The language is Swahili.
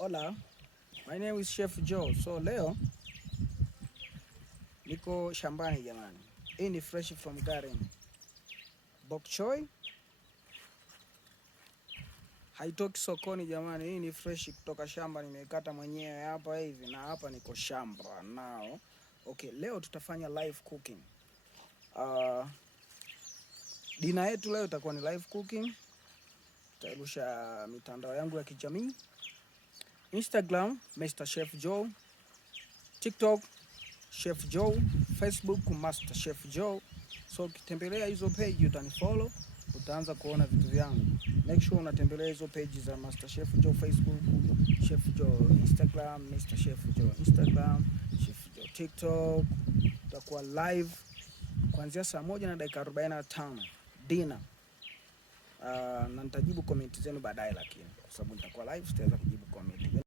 Hola, my name is Chef Joe. So leo niko shambani jamani. Hii ni fresh from garden. Bok choy haitoki sokoni jamani. Hii ni fresh kutoka shamba, nimekata mwenyewe hapa hivi na hapa niko shamba nao. Okay, leo tutafanya live cooking. Dina yetu leo itakuwa ni live cooking. Tutarusha mitandao yangu ya kijamii. Instagram, Mr. Chef Joe. TikTok, Chef Joe. Facebook, Master Chef Joe. So ukitembelea hizo page utanifollow, utaanza kuona vitu vyangu. Make sure unatembelea hizo page za Master Chef Joe Facebook, Chef Joe Instagram, Mr. Chef Joe Instagram, Chef Joe TikTok. Tutakuwa live kuanzia saa 1:45 dinner. Na nitajibu comment zenu baadaye, lakini kwa sababu nitakuwa live sitaweza kujibu comment.